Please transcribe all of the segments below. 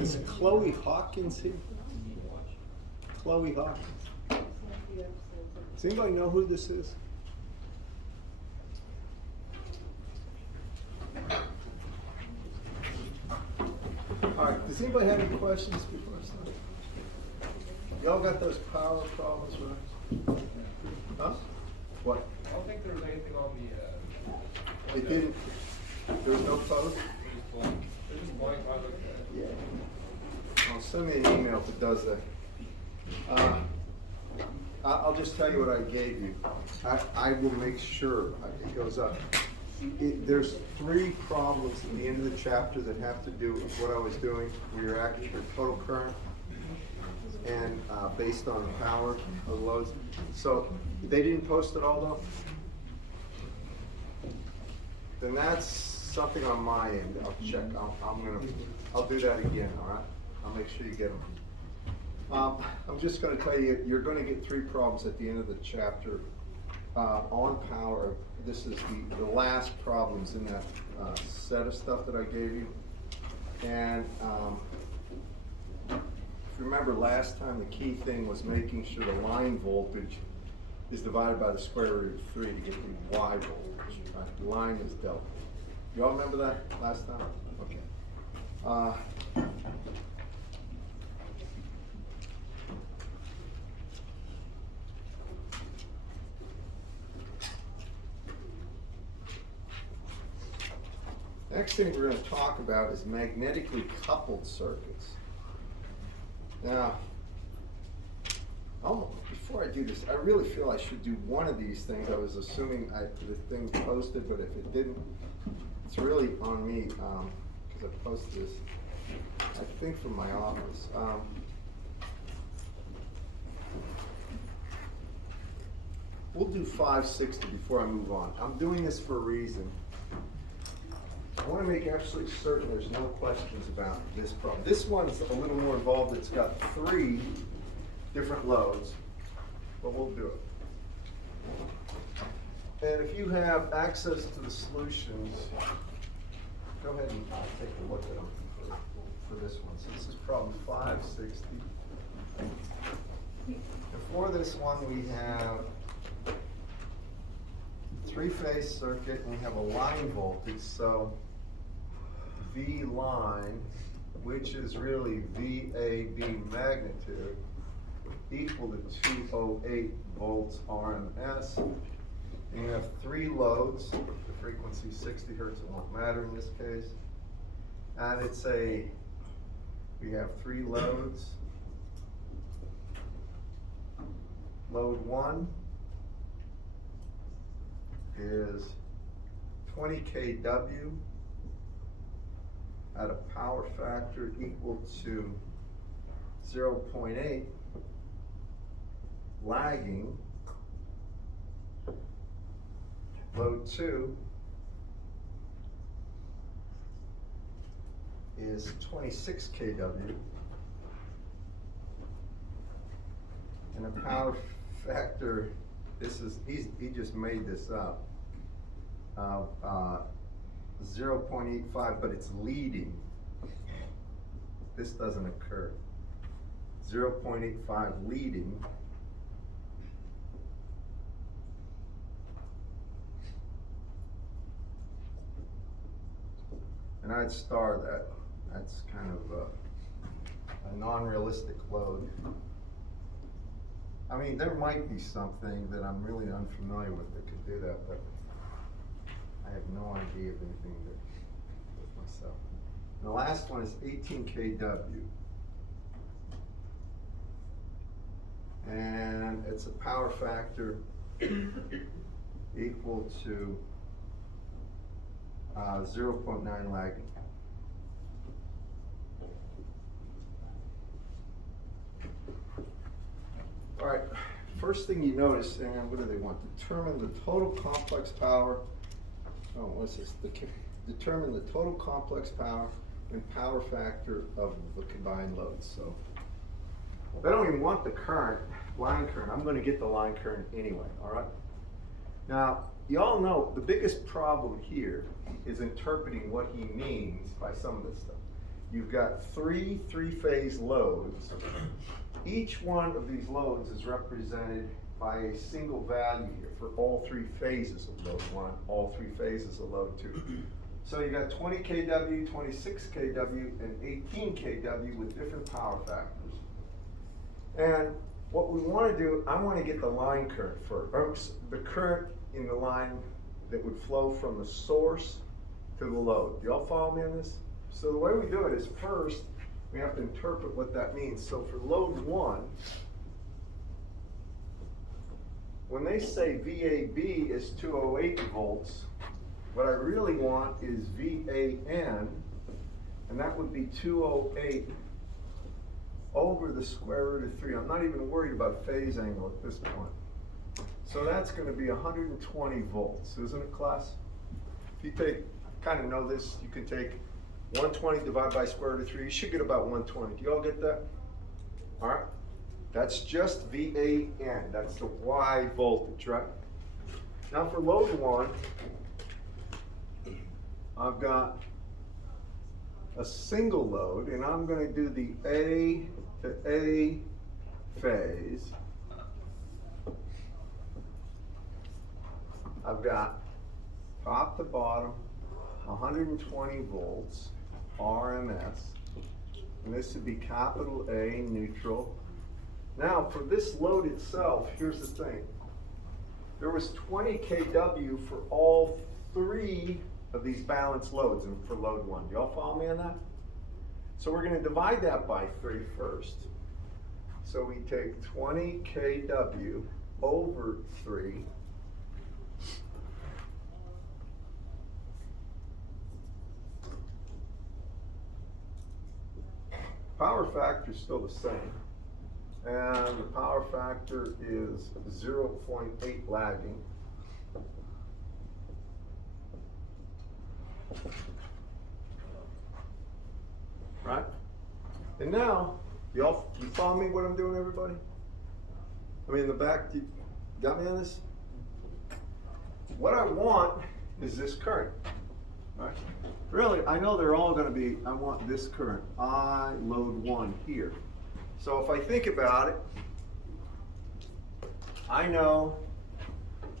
Is Chloe Hawkins here? Chloe Hawkins. Does anybody know who this is? All right, does anybody have any questions before I start? Y'all got those power problems, right? Huh? What? I don't think there was anything on the, It didn't, there was no post? They're just blank, I looked at it. Yeah. Well, send me an email if it does that. I'll just tell you what I gave you. I will make sure it goes up. There's 3 problems at the end of the chapter that have to do with what I was doing, where you're acting for total current and based on the power of the loads. So they didn't post it all though? Then that's something on my end. I'll check. I'll do that again, all right? I'll make sure you get them. I'm just going to tell you, you're going to get 3 problems at the end of the chapter on power. This is the last problems in that set of stuff that I gave you. And if you remember last time, the key thing was making sure the line voltage is divided by the square root of 3 to get the Y voltage. Right? The line is delta. You all remember that last time? Okay. Next thing we're going to talk about is magnetically coupled circuits. Now, before I do this, I really feel I should do one of these things. I was assuming the thing posted, but if it didn't, it's really on me because I posted this, I think, from my office. We'll do 560 before I move on. I'm doing this for a reason. I want to make absolutely certain there's no questions about this problem. This one's a little more involved. It's got 3 different loads, but we'll do it. And if you have access to the solutions, go ahead and take a look at them for this one. So this is problem 560. And for this one, we have 3-phase circuit, and we have a line voltage. So V line, which is really VAB magnitude, equal to 208 volts RMS. And you have 3 loads. The frequency 60 hertz, it won't matter in this case. And we have 3 loads. Load 1 is 20 kW at a power factor equal to 0.8, lagging. Load 2 is 26 kW and a power factor, he just made this up, 0.85, but it's leading. This doesn't occur. 0.85 leading. And I'd star that. That's kind of a non-realistic load. I mean, there might be something that I'm really unfamiliar with that could do that, but I have no idea of anything with myself. And the last one is 18 kW. And it's a power factor equal to 0.9 lagging. All right, first thing you notice, and what do they want? Determine the total complex power. Oh, what's this? Determine the total complex power and power factor of the combined loads. So I don't even want the current, line current. I'm gonna get the line current anyway, all right? Now, you all know the biggest problem here is interpreting what he means by some of this stuff. You've got three-phase loads. Each one of these loads is represented by a single value here for all three phases of load one, all three phases of load two. So you got 20 kW, 26 kW, and 18 kW with different power factors. And what we want to do, I want to get the line current first, the current in the line that would flow from the source to the load. Do y'all follow me on this? So the way we do it is first, we have to interpret what that means. So for load one, when they say VAB is 208 volts, what I really want is VAN, and that would be 208 over the square root of 3. I'm not even worried about phase angle at this point. So that's going to be 120 volts, isn't it, class? If you kind of know this, you can take 120 divided by square root of 3. You should get about 120. Do you all get that? All right. That's just VAN. That's the Y voltage, right? Now for load one, I've got a single load, and I'm going to do the A to A phase. I've got top to bottom 120 volts RMS, and this would be capital A neutral. Now for this load itself, here's the thing. There was 20 kW for all three of these balanced loads and for load one. Do y'all follow me on that? So we're going to divide that by 3 first. So we take 20 kW over 3. Power factor is still the same. And the power factor is 0.8 lagging. Right? And now, you follow me what I'm doing, everybody? I mean, in the back, you got me on this? What I want is this current. Right? Really, I know they're all going to be, I want this current, I load 1 here. So if I think about it, I know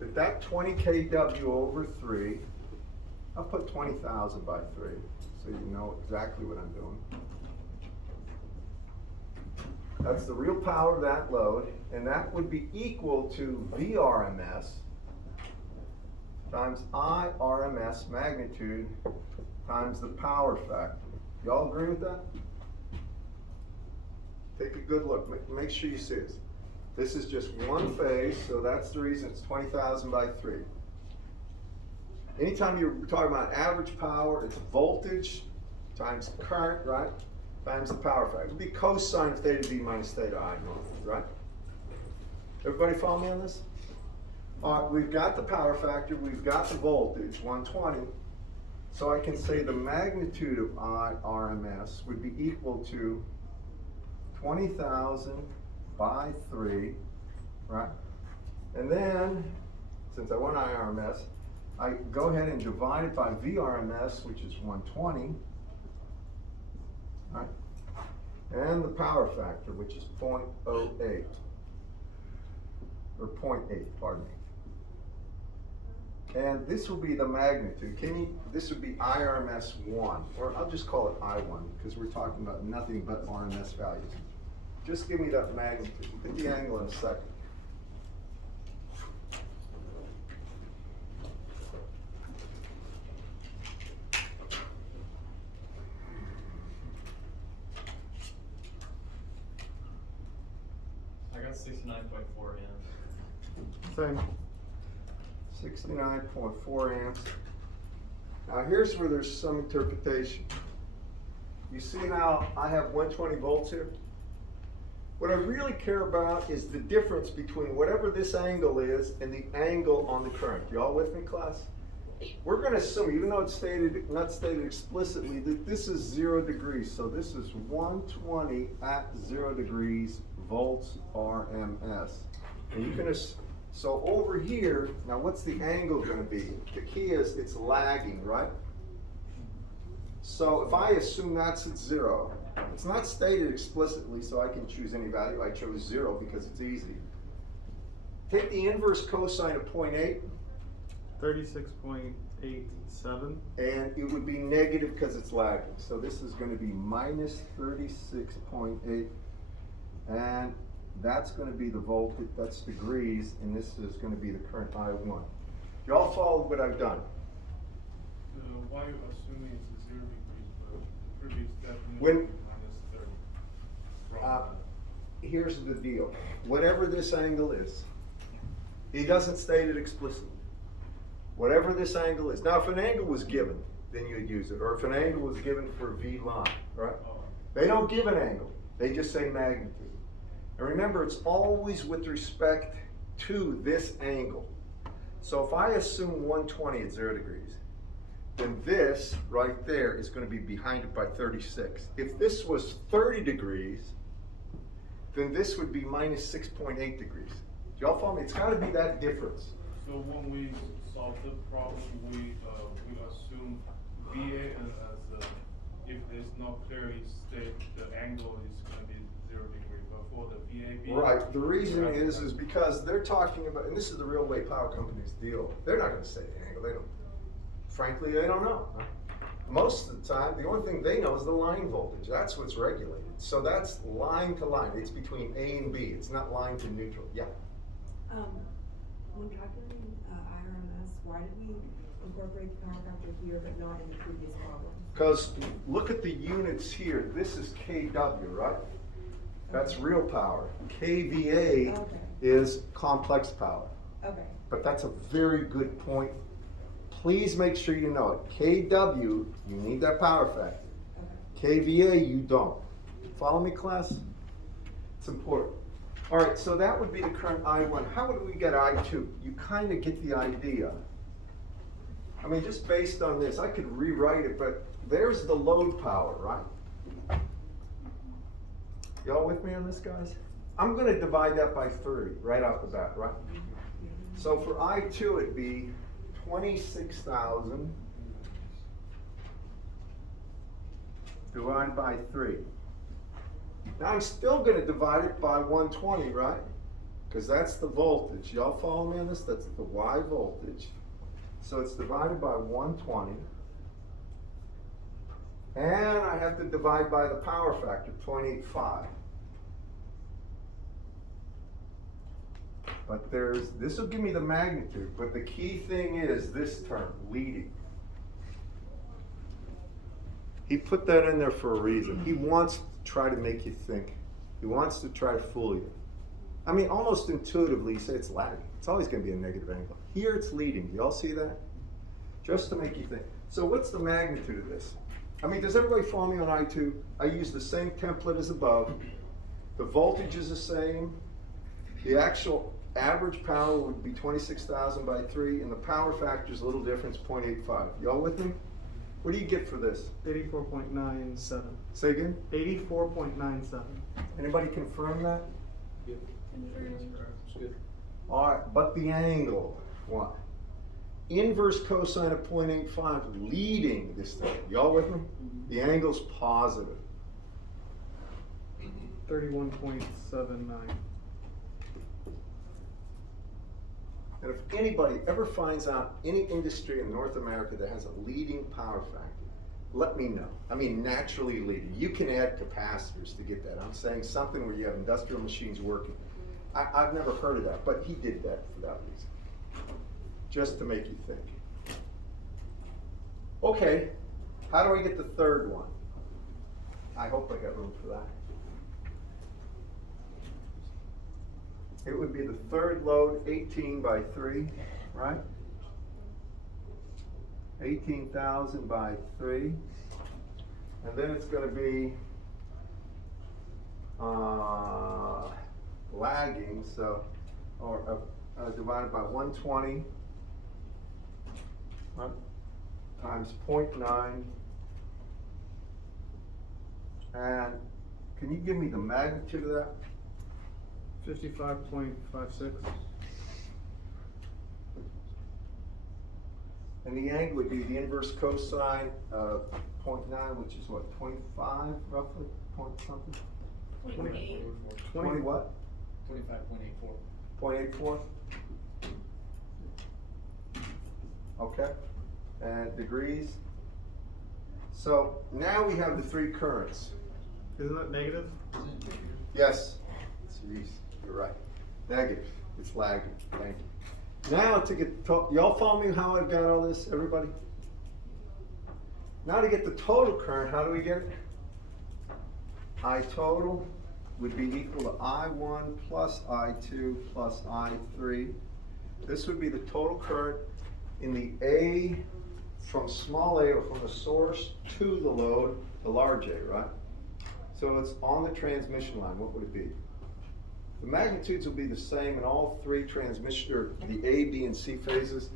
that 20 kW over 3, I'll put 20,000 by 3, so you know exactly what I'm doing. That's the real power of that load, and that would be equal to VRMS times IRMS magnitude times the power factor. Y'all agree with that? Take a good look. Make sure you see this. This is just one phase, so that's the reason it's 20,000 by 3. Anytime you're talking about average power, it's voltage times current, right? Times the power factor. It would be cosine of theta b minus theta I north, right? Everybody follow me on this? All right, we've got the power factor, we've got the voltage, 120. So I can say the magnitude of IRMS would be equal to 20,000 by 3, right? And then, since I want IRMS, I go ahead and divide it by VRMS, which is 120, right? And the power factor, which is 0.08, or 0.8, pardon me. And this will be the magnitude. This would be IRMS 1, or I'll just call it I1, because we're talking about nothing but RMS values. Just give me that magnitude. Hit the angle in a second. I got 69.4 amps. Same. 69.4 amps. Now here's where there's some interpretation. You see now I have 120 volts here. What I really care about is the difference between whatever this angle is and the angle on the current. You all with me, class? we're gonna assume, even though it's stated, not stated explicitly, that this is 0 degrees. So this is 120 at 0 degrees volts RMS. And you can, so over here, now what's the angle gonna be? The key is it's lagging, right? So if I assume that's at 0, it's not stated explicitly, so I can choose any value. I chose 0 because it's easy. Take the inverse cosine of 0.8. 36.87. And it would be negative because it's lagging. So this is going to be minus 36.8. And that's going to be the voltage, that's degrees, and this is going to be the current I1. Y'all follow what I've done? Why are you assuming it's 0 degrees, but the previous definition When- is -30? Here's the deal. Whatever this angle is, he doesn't state it explicitly. Whatever this angle is. Now, if an angle was given, then you'd use it. Or if an angle was given for V line, right? They don't give an angle. They just say magnitude. And remember, it's always with respect to this angle. So if I assume 120 at 0 degrees, then this right there is going to be behind it by 36. If this was 30 degrees, then this would be minus 6.8 degrees. Do y'all follow me? It's got to be that difference. So when we solve the problem, we assume VA as if it's not clearly stated, the angle is going to be 0 degrees, but for the VAB. Right. The reason is because they're talking about, and this is the real way power companies deal. They're not going to say the angle. They don't. Frankly, they don't know. Most of the time, the only thing they know is the line voltage. That's what's regulated. So that's line to line. It's between A and B. It's not line to neutral. Yeah. When calculating IRMS, why did we incorporate the power factor here but not in the previous problem? Because look at the units here. This is kW, right? That's Okay. real power. kVA Okay. is complex power. Okay. But that's a very good point. Please make sure you know it. kW, you need that power factor. Okay. kVA, you don't. Follow me, class? It's important. All right, so that would be the current I1. How would we get I2? You kind of get the idea. I mean, just based on this, I could rewrite it, but there's the load power, right? Y'all with me on this, guys? I'm going to divide that by 30 right off the bat, right? So for I2, it'd be 26,000 divided by 3. Now I'm still going to divide it by 120, right? Because that's the voltage. Y'all follow me on this? That's the Y voltage. So it's divided by 120. And I have to divide by the power factor, 0.85. But this will give me the magnitude, but the key thing is this term, leading. He put that in there for a reason. He wants to try to make you think. He wants to try to fool you. I mean, almost intuitively, you say it's lagging. It's always going to be a negative angle. Here it's leading. You all see that? Just to make you think. So what's the magnitude of this? I mean, does everybody follow me on I2? I use the same template as above. The voltage is the same. The actual average power would be 26,000 by 3, and the power factor is a little different, it's 0.85. Y'all with me? What do you get for this? 84.97. Say again? 84.97. Anybody confirm that? It's good. All right, but the angle, what? Inverse cosine of 0.85 leading this thing. Y'all with me? The angle's positive. 31.79. And if anybody ever finds out any industry in North America that has a leading power factor, let me know. I mean, naturally leading. You can add capacitors to get that. I'm saying something where you have industrial machines working. I've never heard of that, but he did that for that reason. Just to make you think. Okay, how do I get the third one? I hope I got room for that. It would be the third load, 18 by 3, right? 18,000 by 3. And then it's going to be lagging, so, or divided by 120. right, times 0.9. And can you give me the magnitude of that? 55.56. And the angle would be the inverse cosine of 0.9, which is what, 25 roughly, point something? 28. 20 what? 25.84. 0.84? Okay, and degrees. So now we have the three currents. Isn't that negative? Yes, Jeez, you're right. Negative, it's lagging, thank you. Now to get, y'all follow me how I've got all this, everybody? Now to get the total current, how do we get it? I total would be equal to I1 plus I2 plus I3. This would be the total current in the A, from small a or from the source to the load, the large A, right? So it's on the transmission line, what would it be? The magnitudes will be the same in all three transmission, or the A, B, and C phases.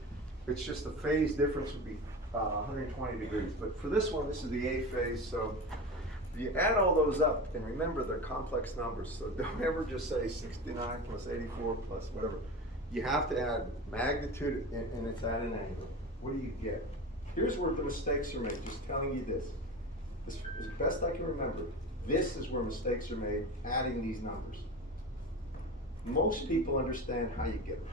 It's just the phase difference would be 120 degrees. But for this one, this is the A phase, so if you add all those up, and remember they're complex numbers, so don't ever just say 69 plus 84 plus whatever. You have to add magnitude, and it's at an angle. What do you get? Here's where the mistakes are made, just telling you this. As best I can remember, this is where mistakes are made, adding these numbers. Most people understand how you get them.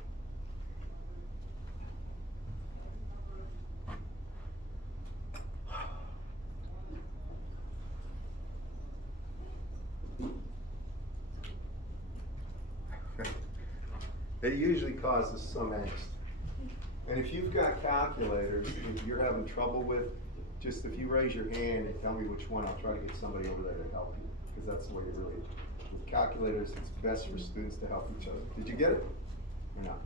It usually causes some angst. And if you've got calculators that you're having trouble with, just if you raise your hand and tell me which one, I'll try to get somebody over there to help you, because that's the way you really, with calculators, it's best for students to help each other. Did you get it or not?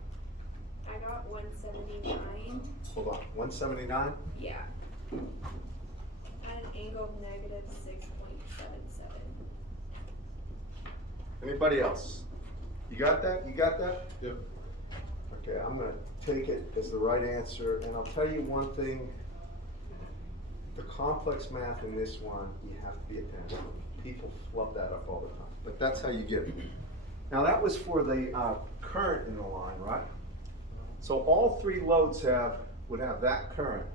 I got 179. Hold on, 179? Yeah. At an angle of negative 6.77. Anybody else? You got that? You got that? Yep. Okay, I'm gonna take it as the right answer, and I'll tell you one thing. The complex math in this one, you have to be attentive. People flub that up all the time, but that's how you get it. Now that was for the current in the line, right? So all three loads would have that current.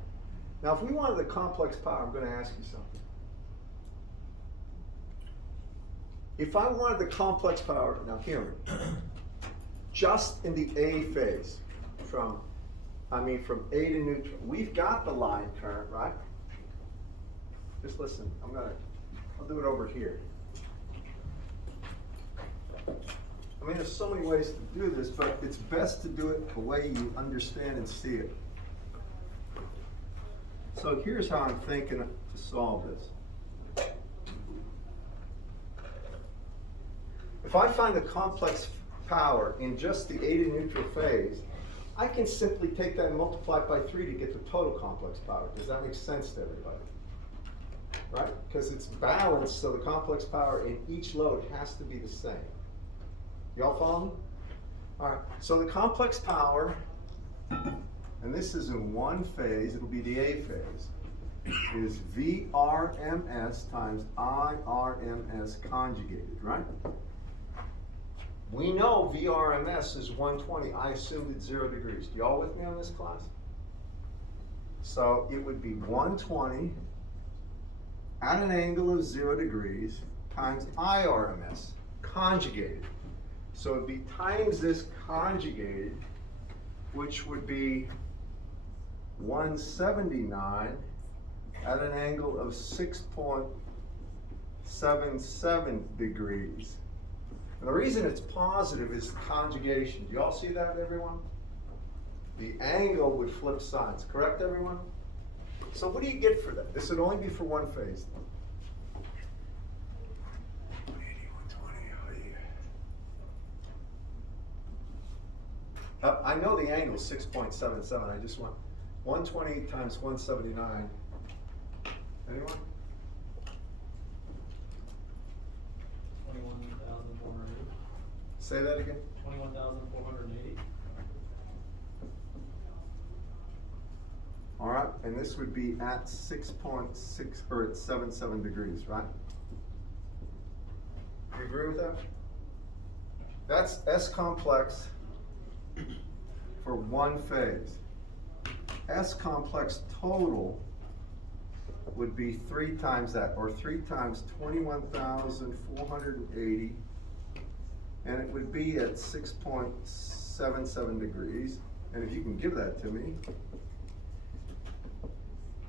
Now if we wanted the complex power, I'm gonna ask you something. If I wanted the complex power, now hear me, just in the A phase, from A to neutral, we've got the line current, right? Just listen, I'll do it over here. I mean, there's so many ways to do this, but it's best to do it the way you understand and see it. So here's how I'm thinking to solve this. If I find the complex power in just the A to neutral phase, I can simply take that and multiply it by 3 to get the total complex power. Does that make sense to everybody? Right? Because it's balanced, so the complex power in each load has to be the same. Y'all follow me? All right, so the complex power, and this is in one phase, it'll be the A phase, is VRMS times IRMS conjugated, right? We know VRMS is 120. I assumed it's 0 degrees. Y'all with me on this class? So it would be 120 at an angle of 0 degrees times IRMS, conjugated. So it'd be times this conjugated, which would be 179 at an angle of 6.77 degrees. And the reason it's positive is conjugation. Do you all see that, everyone? The angle would flip sides, correct, everyone? So what do you get for that? This would only be for one phase. 180, 120, I know the angle is 6.77. I just want 120 times 179. Anyone? 21,480. Say that again. 21,480. On and this would be at 6.6, or at 77 degrees, right? You agree with that? That's S complex for one phase. S complex total would be 3 times that, or 3 times 21,480, and it would be at 6.77 degrees. And if you can give that to me,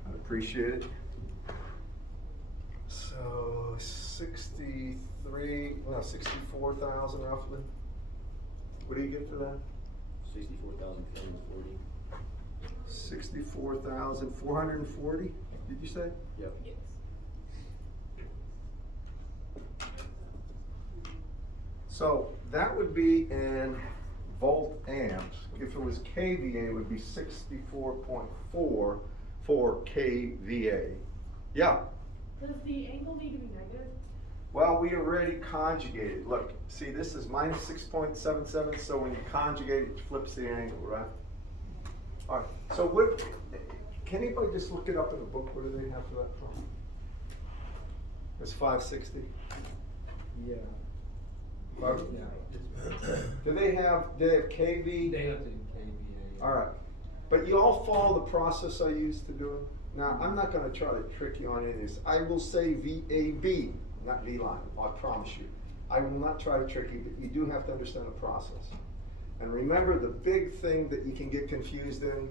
I'd appreciate it. So 64,000 roughly. What do you get for that? 64,440. 64,440, did you say? Yep. Yes. So that would be in volt amps. If it was kVA, it would be 64.4 for kVA. Yeah. Does the angle need to be negative? Well, we already conjugated. Look, see, this is minus 6.77, so when you conjugate it, it flips the angle, right? All right, so what, can anybody just look it up in the book? What do they have for that from? It's 560? Yeah. Do they have KV? They have the KVA. All right, but you all follow the process I used to do it? Now, I'm not gonna try to trick you on any of this. I will say VAB, not V-line, I promise you. I will not try to trick you, but you do have to understand the process. And remember, the big thing that you can get confused in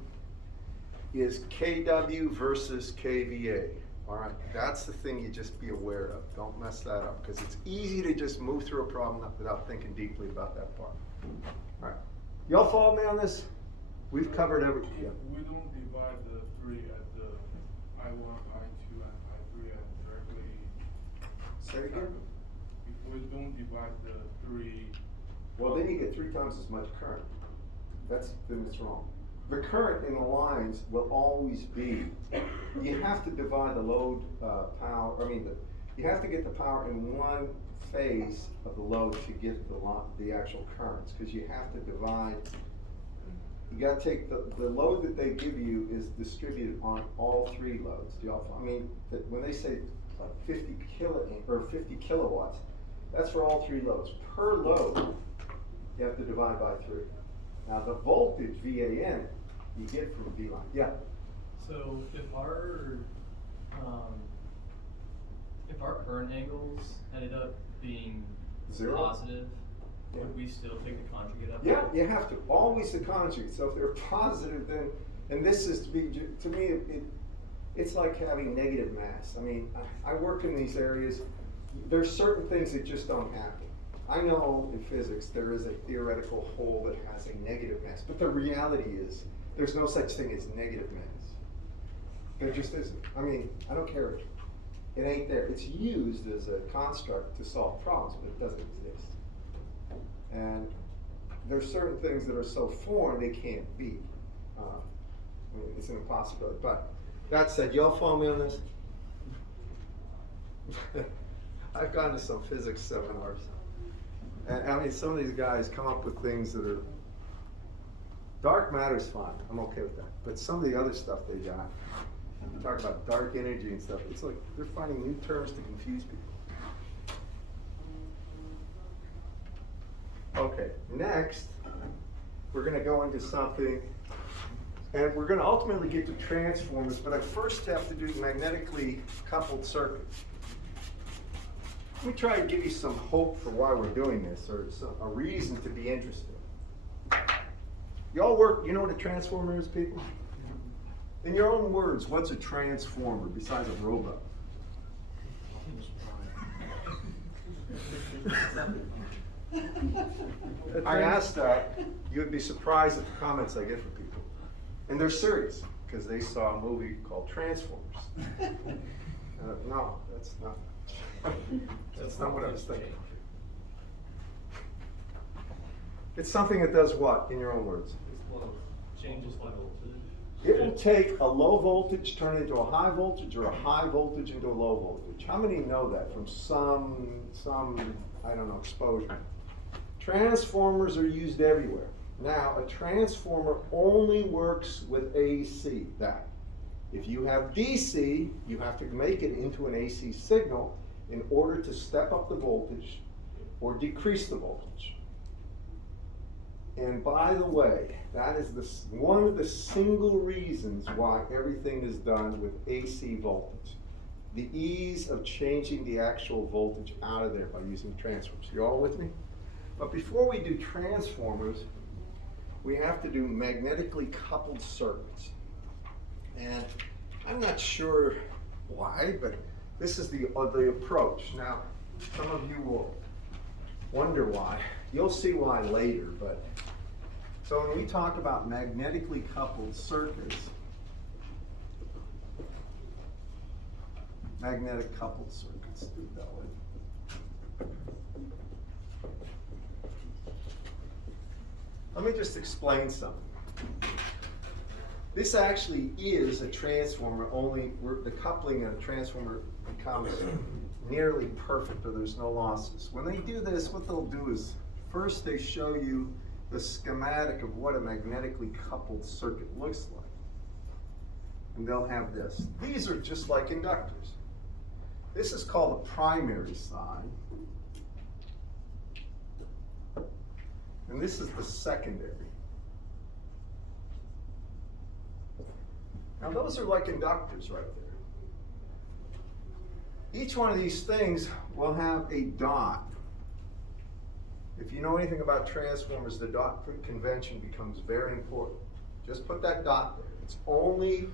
is KW versus KVA. All right, that's the thing you just be aware of. Don't mess that up, because it's easy to just move through a problem without thinking deeply about that part. All right, y'all follow me on this? We've covered everything. If we don't divide the 3 at the I1, I2, and I3 and directly. Say it again? If we don't divide the 3. Well, then you get 3 times as much current. Then it's wrong. The current in the lines will always be, you have to divide the load power, you have to get the power in one phase of the load to get the actual currents, because you have to divide, you gotta take the load that they give you is distributed on all 3 loads. Do y'all, when they say like 50 kilowatts, that's for all 3 loads. Per load, you have to divide by 3. Now the voltage, VAN, you get from V-line. Yeah? So if our current angles ended up being 0? positive, Yeah. would we still take the conjugate up? Yeah, you have to, always the conjugate. So if they're positive, then, and this is to me, it's like having negative mass. I mean, I work in these areas, there's certain things that just don't happen. I know in physics there is a theoretical hole that has a negative mass, but the reality is there's no such thing as negative mass. There just isn't. I mean, I don't care. It ain't there. It's used as a construct to solve problems, but it doesn't exist. And there's certain things that are so foreign they can't be. It's an impossibility. But that said, y'all follow me on this? I've gone to some physics seminars. And some of these guys come up with things that are, dark matter's fine, I'm okay with that. But some of the other stuff they got, you talk about dark energy and stuff, it's like they're finding new terms to confuse people. Okay, next, we're gonna go into something, and we're gonna ultimately get to transformers, but I first have to do magnetically coupled circuits. Let me try to give you some hope for why we're doing this, or a reason to be interested. Y'all work, you know what a transformer is, people? In your own words, what's a transformer besides a robot? I asked that, you would be surprised at the comments I get from people. And they're serious, because they saw a movie called Transformers. No, that's not. That's not what I was thinking. It's something that does what, in your own words? Changes the voltage. It will take a low voltage, turn it into a high voltage, or a high voltage into a low voltage. How many know that from some I don't know, exposure? Transformers are used everywhere. Now, a transformer only works with AC, that. If you have DC, you have to make it into an AC signal in order to step up the voltage or decrease the voltage. And by the way, that is one of the single reasons why everything is done with AC voltage. The ease of changing the actual voltage out of there by using transformers. You all with me? But before we do transformers, we have to do magnetically coupled circuits. And I'm not sure why, but this is the approach. Now, some of you will wonder why. You'll see why later, but so when we talk about magnetically coupled circuits, magnetic coupled circuits, do it that way. Let me just explain something. This actually is a transformer, only the coupling in a transformer becomes nearly perfect or there's no losses. When they do this, what they'll do is first they show you the schematic of what a magnetically coupled circuit looks like. And they'll have this. These are just like inductors. This is called the primary side. And this is the secondary. Now those are like inductors right there. Each one of these things will have a dot. If you know anything about transformers, the dot convention becomes very important. Just put that dot there. It's only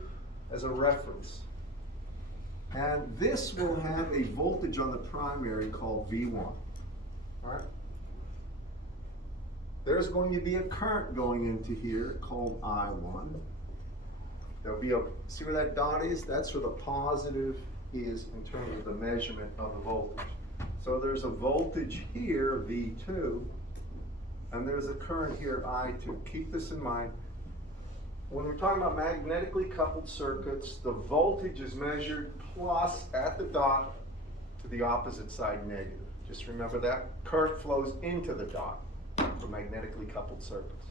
as a reference. And this will have a voltage on the primary called V1. All right? There's going to be a current going into here called I1. There'll be see where that dot is? That's where the positive is in terms of the measurement of the voltage. So there's a voltage here, V2, and there's a current here, I2. Keep this in mind. When we're talking about magnetically coupled circuits, the voltage is measured plus at the dot to the opposite side negative. Just remember that. Current flows into the dot for magnetically coupled circuits.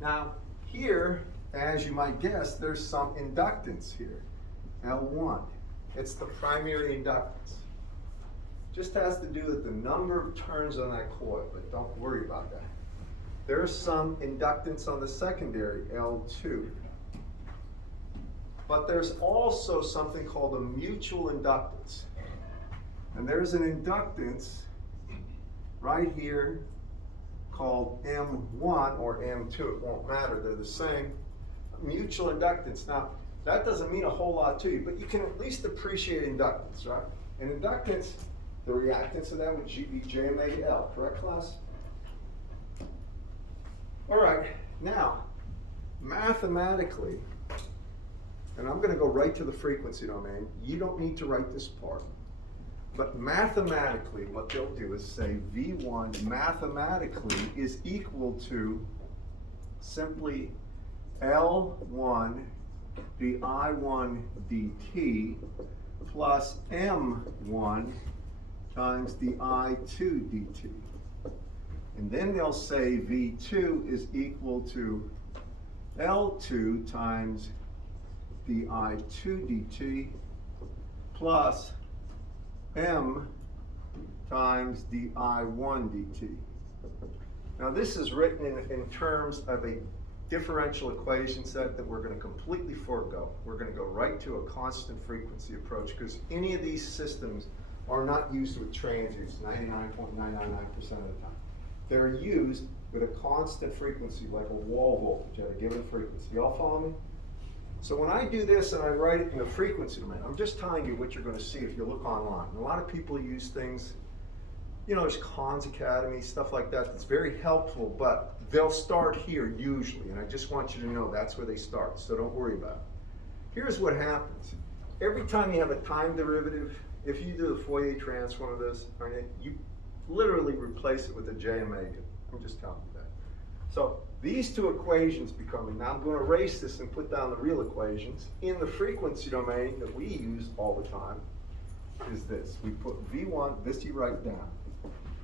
Now, here, as you might guess, there's some inductance here, L1. It's the primary inductance. Just has to do with the number of turns on that coil, but don't worry about that. There's some inductance on the secondary, L2. But there's also something called a mutual inductance. And there's an inductance right here called M1 or M2. It won't matter, they're the same. Mutual inductance. Now, that doesn't mean a whole lot to you, but you can at least appreciate inductance, right? And inductance, the reactance of that would be J omega L, correct, class? All right, now, mathematically, and I'm going to go right to the frequency domain. You don't need to write this part. But mathematically, what they'll do is say V1 mathematically is equal to simply L1 dI1 dt plus M1 times dI2 dt. And then they'll say V2 is equal to L2 times dI2 dt plus M times dI1 dt. Now this is written in terms of a differential equation set that we're going to completely forego. We're going to go right to a constant frequency approach because any of these systems are not used with transients 99.999% of the time. They're used with a constant frequency like a wall voltage at a given frequency. Y'all follow me? So when I do this and I write it in the frequency domain, I'm just telling you what you're going to see if you look online. A lot of people use things, you know, there's Khan's Academy, stuff like that. That's very helpful, but they'll start here usually, and I just want you to know that's where they start, so don't worry about it. Here's what happens. Every time you have a time derivative, if you do the Fourier transform of this, you literally replace it with a J omega. I'm just telling you that. So these two equations become, and now I'm going to erase this and put down the real equations. In the frequency domain that we use all the time is this. We put V1, this you write down,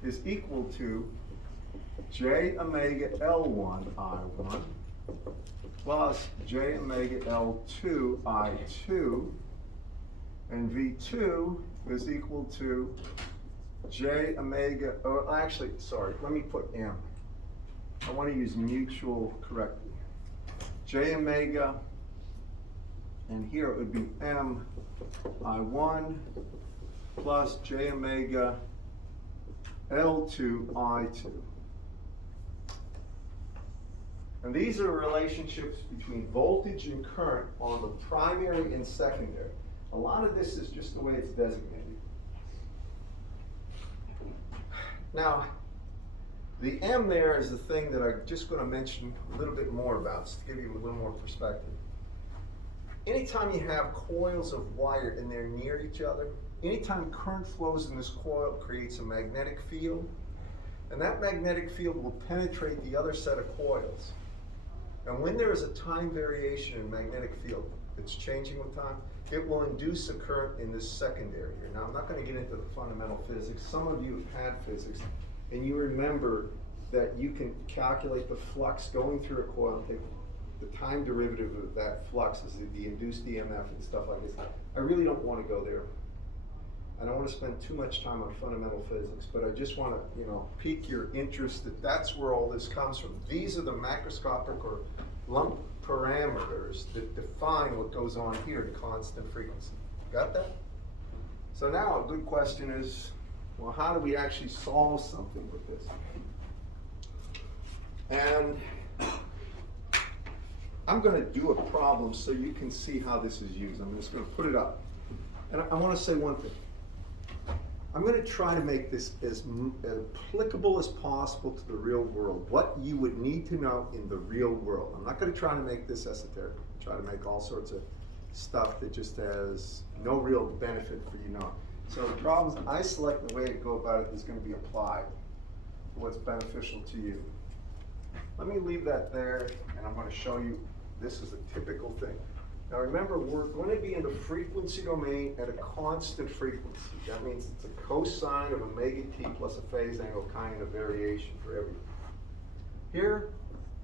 is equal to J omega L1 I1 plus j omega L2 I2, and V2 is equal to j omega, oh, actually, sorry, let me put M. I want to use mutual correctly. J omega, and here it would be M I1 plus j omega L2 I2. And these are relationships between voltage and current on the primary and secondary. A lot of this is just the way it's designated. Now, the M there is the thing that I'm just going to mention a little bit more about, just to give you a little more perspective. Anytime you have coils of wire and they're near each other, anytime current flows in this coil, it creates a magnetic field, and that magnetic field will penetrate the other set of coils. And when there is a time variation in magnetic field, it's changing with time, it will induce a current in this secondary here. Now, I'm not going to get into the fundamental physics. Some of you have had physics, and you remember that you can calculate the flux going through a coil and take the time derivative of that flux as the induced EMF and stuff like this. I really don't want to go there. I don't want to spend too much time on fundamental physics, but I just want to, pique your interest that that's where all this comes from. These are the macroscopic or lump parameters that define what goes on here, the constant frequency. Got that? So now a good question is, well, how do we actually solve something with this? And I'm going to do a problem so you can see how this is used. I'm just going to put it up. And I want to say one thing. I'm going to try to make this as applicable as possible to the real world, what you would need to know in the real world. I'm not going to try to make this esoteric, try to make all sorts of stuff that just has no real benefit for you know. So the problems I select, the way to go about it is going to be applied to what's beneficial to you. Let me leave that there, and I'm going to show you this is a typical thing. Now remember, we're going to be in the frequency domain at a constant frequency. That means it's a cosine of omega t plus a phase angle kind of variation for everything. Here,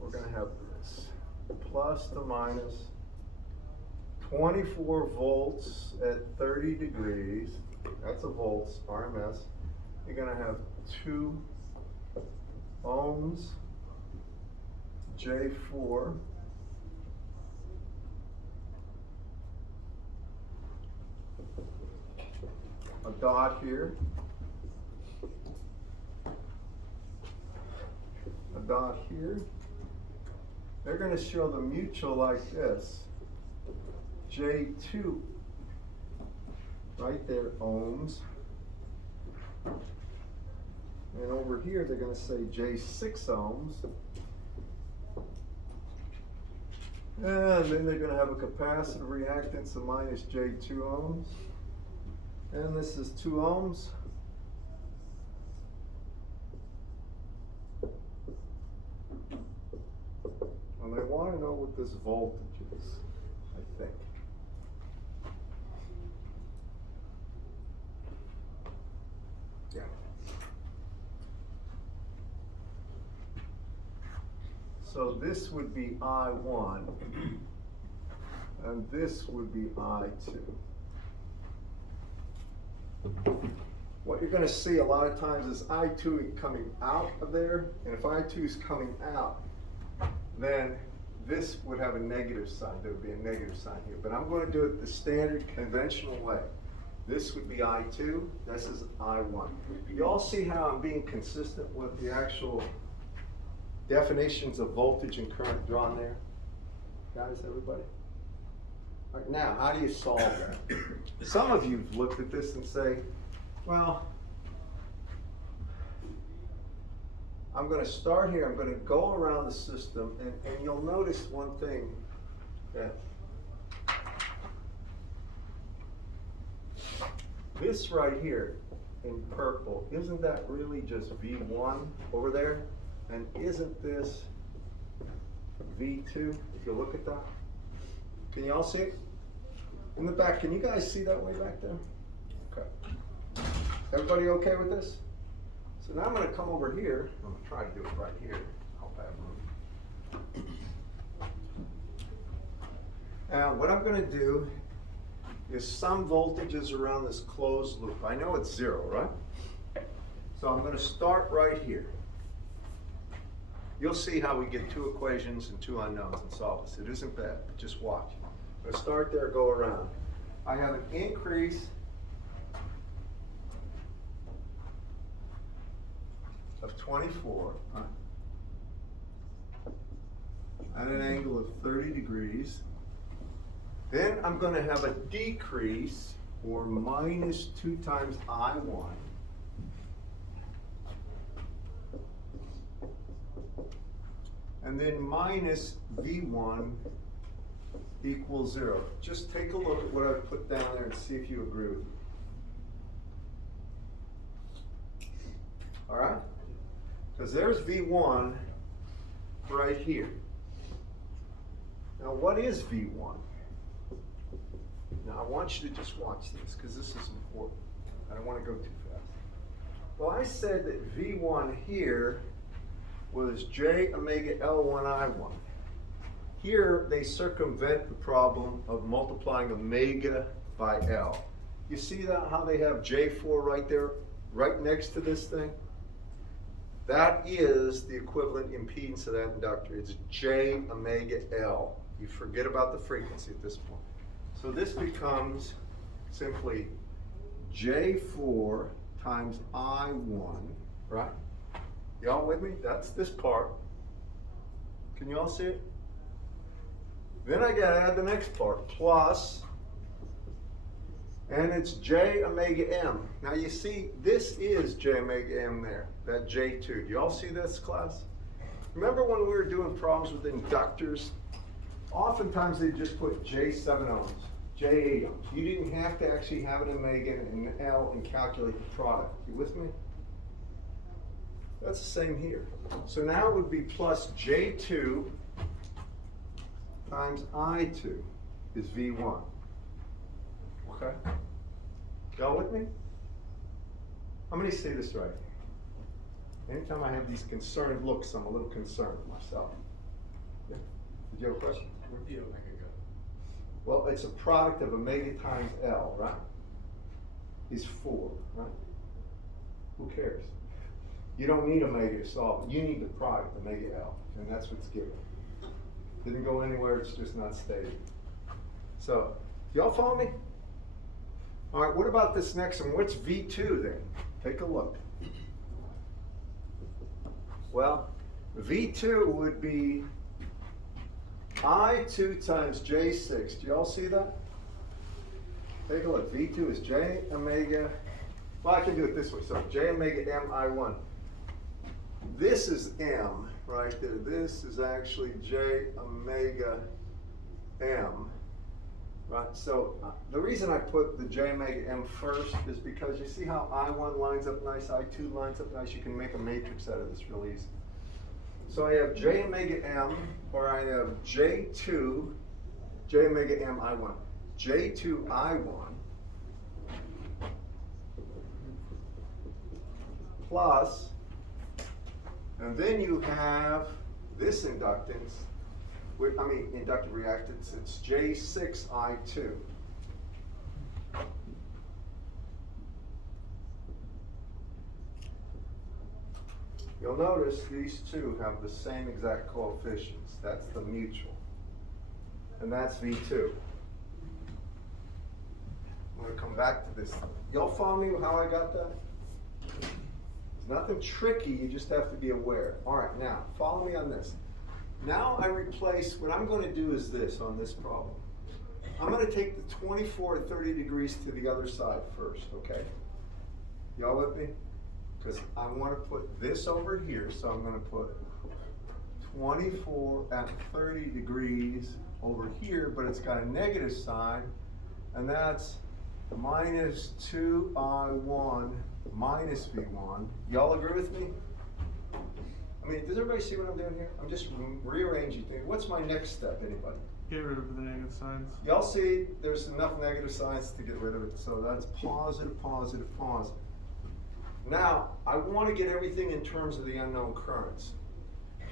we're going to have this, plus to minus 24 volts at 30 degrees. That's a volts, RMS. You're going to have 2 ohms, J4. A dot here, a dot here. They're going to show the mutual like this, J2, right there, ohms. And over here, they're going to say J6 ohms. And then they're going to have a capacitive reactance of minus J2 ohms. And this is 2 ohms. And they want to know what this voltage is, I think. Yeah. So this would be I1, and this would be I2. What you're going to see a lot of times is I2 coming out of there, and if I2 is coming out, then this would have a negative sign. There would be a negative sign here, but I'm going to do it the standard conventional way. This would be I2, this is I1. You all see how I'm being consistent with the actual definitions of voltage and current drawn there? Guys, everybody? All right, now, how do you solve that? Some of you have looked at this and say, well, I'm going to start here, I'm going to go around the system, and you'll notice one thing, that this right here in purple, isn't that really just V1 over there? And isn't this V2, if you look at that? Can you all see it? In the back, can you guys see that way back there? Okay. Everybody okay with this? So now I'm going to come over here. I'm going to try to do it right here. Hope I have room. Now, what I'm gonna do is sum voltages around this closed loop. I know it's 0, right? So I'm gonna start right here. You'll see how we get 2 equations and 2 unknowns and solve this. It isn't bad, just watch. I'm gonna start there, go around. I have an increase of 24 at an angle of 30 degrees. Then I'm going to have a decrease, or minus 2 times I1. And then minus V1 equals 0. Just take a look at what I put down there and see if you agree with me. All right? Because there's V1 right here. Now, what is V1? Now, I want you to just watch this, because this is important. I don't want to go too fast. Well, I said that V1 here was J omega L1 I1. Here, they circumvent the problem of multiplying omega by L. You see that, how they have J4 right there, right next to this thing? That is the equivalent impedance of that inductor. It's J omega L. You forget about the frequency at this point. So this becomes simply J4 times I1, right? Y'all with me? That's this part. Can you all see it? Then I gotta add the next part, plus, and it's J omega M. Now you see, this is J omega M there, that J2. Do you all see this, class? Remember when we were doing problems with inductors? Oftentimes they just put J7 ohms, J8 ohms. You didn't have to actually have an omega and an L and calculate the product. You with me? That's the same here. So now it would be plus J2 times I2 is V1. Okay? Y'all with me? How many see this right? Anytime I have these concerned looks, I'm a little concerned myself. Yeah? Did you have a question? Where'd the omega go? Well, it's a product of omega times L, right? Is 4, right? Who cares? You don't need omega to solve it. You need the product, omega L, and that's what's given. Didn't go anywhere, it's just not stated. So, y'all follow me? All right, what about this next one? What's V2 then? Take a look. Well, V2 would be I2 times J6. Do y'all see that? Take a look. V2 is J omega, well, I can do it this way. So J omega M I1. This is M right there. This is actually J omega M, right? So the reason I put the J omega M first is because you see how I1 lines up nice, I2 lines up nice. You can make a matrix out of this real easy. So I have J omega M, or I have J2, J omega M I1, J2 I1 plus, and then you have this inductance, inductive reactance, it's J6 I2. You'll notice these two have the same exact coefficients. That's the mutual. And that's V2. I'm going to come back to this. Y'all follow me how I got that? It's nothing tricky, you just have to be aware. All right, now, follow me on this. Now I replace, what I'm going to do is this on this problem. I'm going to take the 24 and 30 degrees to the other side first, okay? Y'all with me? Because I want to put this over here, so I'm going to put 24 at 30 degrees over here, but it's got a negative sign, and that's minus 2I1 minus V1. Y'all agree with me? I mean, does everybody see what I'm doing here? I'm just rearranging things. What's my next step, anybody? Get rid of the negative signs. Y'all see there's enough negative signs to get rid of it, so that's positive, positive, positive. Now, I want to get everything in terms of the unknown currents.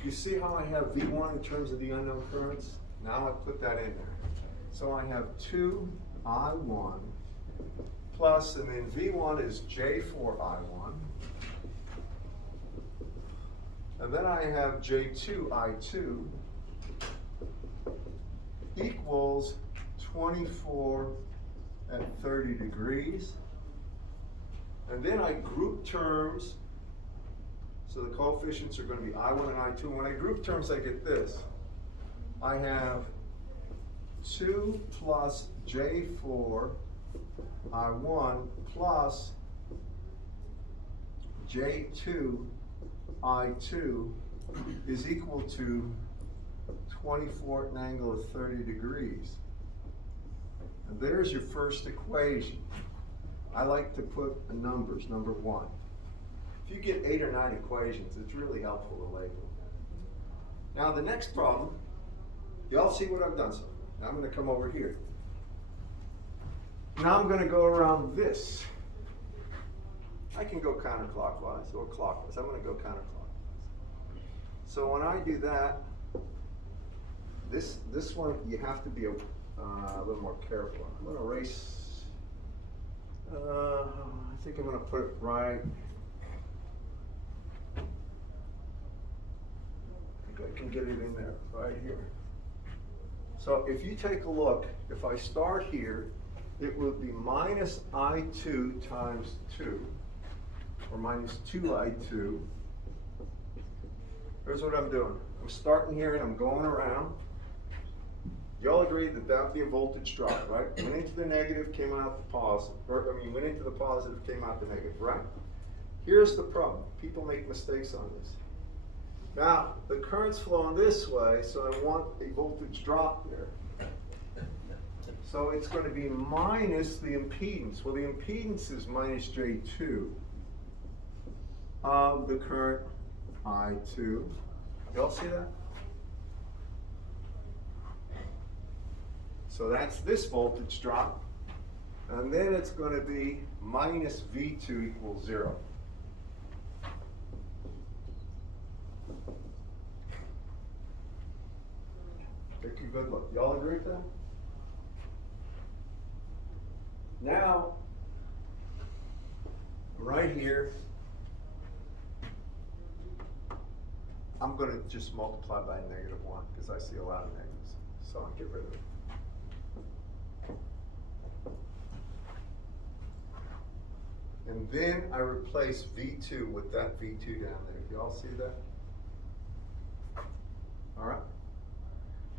You see how I have V1 in terms of the unknown currents? Now I put that in there. So I have 2I1 plus, and then V1 is J4I1. And then I have J2I2 equals 24 at 30 degrees. And then I group terms, so the coefficients are going to be I1 and I2. When I group terms, I get this. I have 2 plus J4 I1 plus J2 I2 is equal to 24 at an angle of 30 degrees. And there's your first equation. I like to put numbers, number 1. If you get 8 or 9 equations, it's really helpful to label. Now the next problem, y'all see what I've done so far. Now I'm going to come over here. Now I'm going to go around this. I can go counterclockwise or clockwise. I'm going to go counterclockwise. So when I do that, this one you have to be a little more careful. I'm going to erase. I think I'm going to put it right. I think I can get it in there, right here. So if you take a look, if I start here, it would be minus I2 times 2, or minus 2I2. Here's what I'm doing. I'm starting here and I'm going around. Y'all agree that that would be a voltage drop, right? Went into the negative, came out the positive. Or, I mean, went into the positive, came out the negative, right? Here's the problem. People make mistakes on this. Now, the current's flowing this way, so I want a voltage drop there. So it's going to be minus the impedance. Well, the impedance is minus J2 of the current I2. Y'all see that? So that's this voltage drop. And then it's going to be minus V2 equals 0. Take a good look. Y'all agree with that? Now, right here, I'm going to just multiply by -1 because I see a lot of negatives. So I'll get rid of it. And then I replace V2 with that V2 down there. Y'all see that? All right.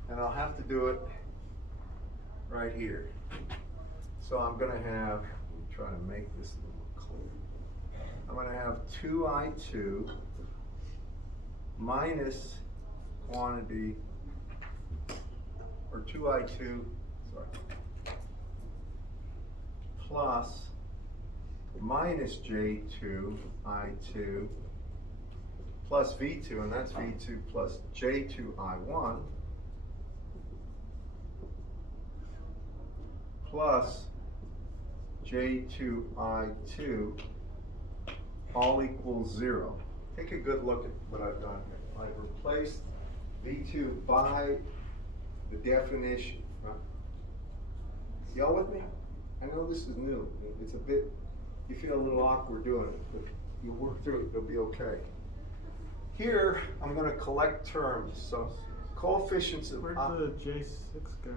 And I'll have to do it right here. So I'm going to have, let me try to make this a little clear. I'm going to have 2I2 minus quantity, or 2I2, sorry, plus minus J2I2 plus V2, and that's V2 plus J2I1 plus J2I2 all equals 0. Take a good look at what I've done here. I've replaced V2 by the definition. Right? Y'all with me? I know this is new. It's a bit, you feel a little awkward doing it, but you'll work through it. It'll be okay. Here, I'm going to collect terms. So coefficients of Where'd the J6 go?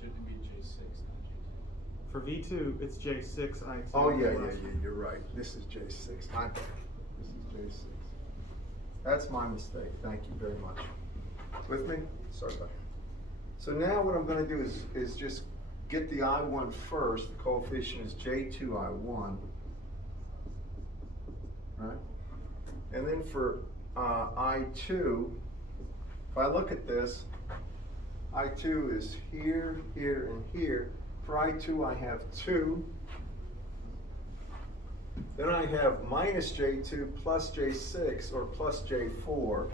Should be J6, not J2. For V2, it's J6 I2. Oh yeah, you're right. This is J6. My bad. This is J6. That's my mistake. Thank you very much. With me? Sorry about that. So now what I'm going to do is just get the I1 first. The coefficient is J2I1. Right? And then for I2, if I look at this, I2 is here, here, and here. For I2, I have 2. Then I have minus J2 plus J6, or plus J4.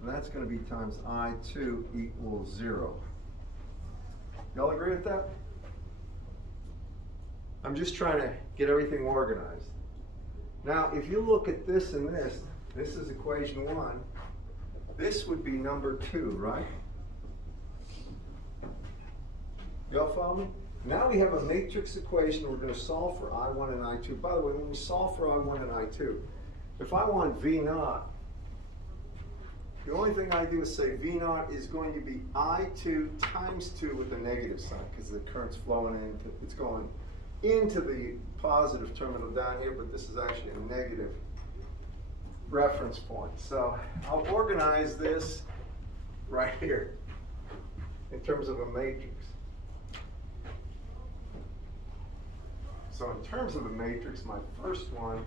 And that's going to be times I2 equals 0. Y'all agree with that? I'm just trying to get everything organized. Now, if you look at this and this is equation 1. this would be number 2, right? Y'all follow me? Now we have a matrix equation. We're going to solve for I1 and I2. By the way, when we solve for I1 and I2, if I want V naught, the only thing I do is say V naught is going to be I2 times 2 with a negative sign, because the current's flowing into, it's going into the positive terminal down here, but this is actually a negative reference point. So I'll organize this right here in terms of a matrix. So in terms of a matrix, my first one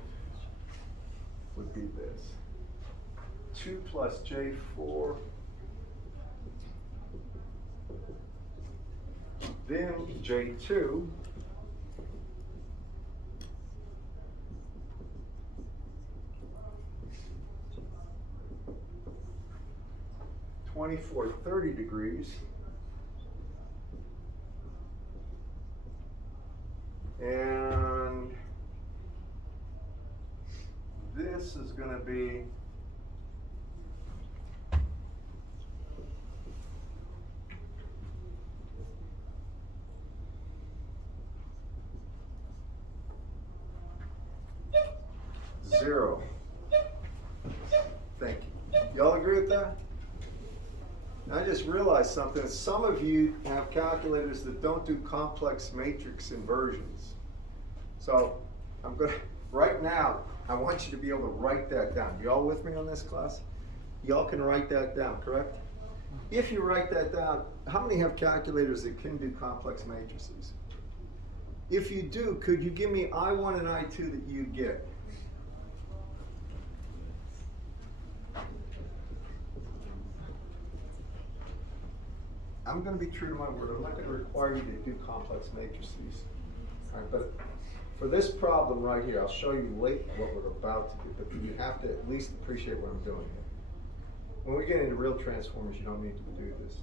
would be this. 2 plus J4, then J2, (24, 30 degrees), and this is going to be zero. Thank you. Y'all agree with that? I just realized something. Some of you have calculators that don't do complex matrix inversions. So I'm going to, right now, I want you to be able to write that down. Y'all with me on this, class? Y'all can write that down, correct? If you write that down, how many have calculators that can do complex matrices? If you do, could you give me I1 and I2 that you get? I'm going to be true to my word. I'm not going to require you to do complex matrices. All right, but for this problem right here, I'll show you later what we're about to do, but you have to at least appreciate what I'm doing here. When we get into real transformers, you don't need to do this.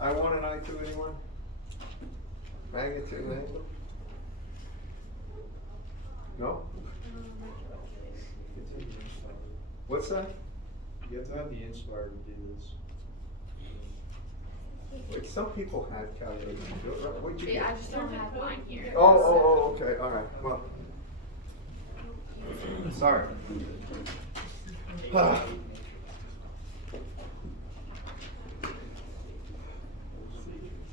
I1 and I2, anyone? Magnitude, anyone? No? What's that? You have to have the Inspire to do this. Wait, some people had calculators to do it, right? What'd you Yeah, I get? just don't have mine here. Oh, okay, all right, well. Sorry.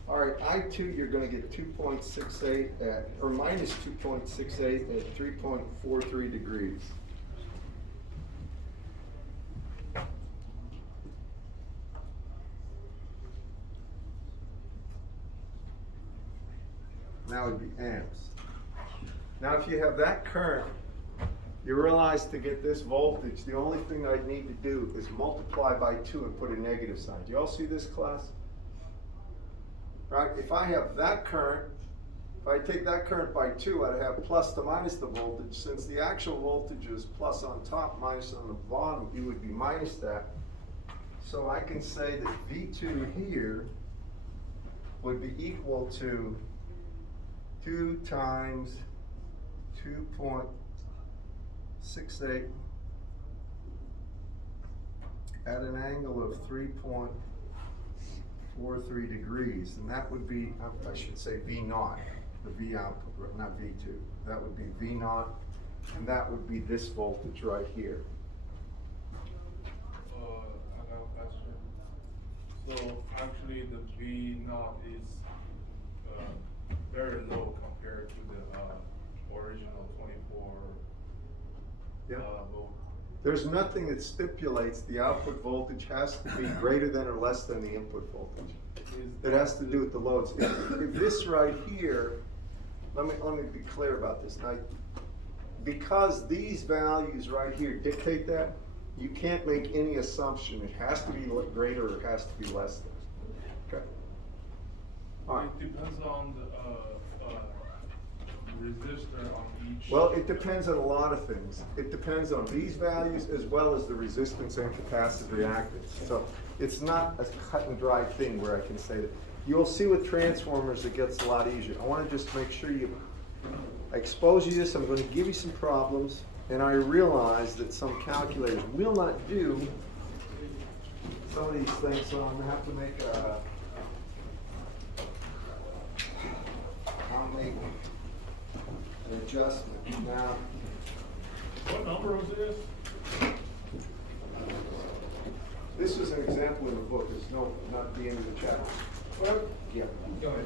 All right, I2, you're gonna get 2.68 at, or minus 2.68 at 3.43 degrees. Now it'd be amps. Now if you have that current, you realize to get this voltage, the only thing I'd need to do is multiply by 2 and put a negative sign. Do you all see this, class? Right, if I have that current, if I take that current by 2, I'd have plus to minus the voltage. Since the actual voltage is plus on top, minus on the bottom, it would be minus that. So I can say that V2 here would be equal to 2 times 2.68 at an angle of 3.43 degrees, and that would be, I should say V naught, the V output, not V2. That would be V naught, and that would be this voltage right here. I have a question. So actually the V naught is very low compared to the original 24 Yeah. volt. There's nothing that stipulates the output voltage has to be greater than or less than the input voltage. It has to do with the loads. If this right here, let me be clear about this. Now, because these values right here dictate that, you can't make any assumption. It has to be greater or it has to be less than. Okay. All right. It depends on the resistor on each. Well, it depends on a lot of things. It depends on these values as well as the resistance and capacitive reactance. So it's not a cut and dry thing where I can say that. You'll see with transformers it gets a lot easier. I want to just make sure I expose you to this. I'm going to give you some problems. And I realize that some calculators will not do some of these things, so I'm gonna have to make I'll make an adjustment. Now, What number was this? this is an example in the book, it's not the end of the chapter. But, yeah. Go ahead.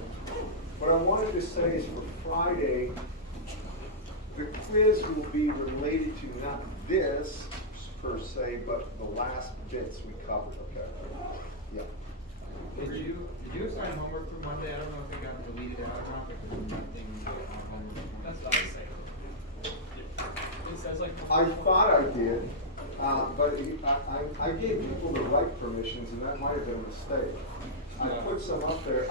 What I wanted to say is for Friday, the quiz will be related to not this per se, but the last bits we covered, okay? Yeah. Did you assign homework for Monday? I don't know if it got deleted out or not, but there's nothing on homework. That's what I was saying. It says like. I thought I did, but I gave people the right permissions, and that might have been a mistake. I put some up there.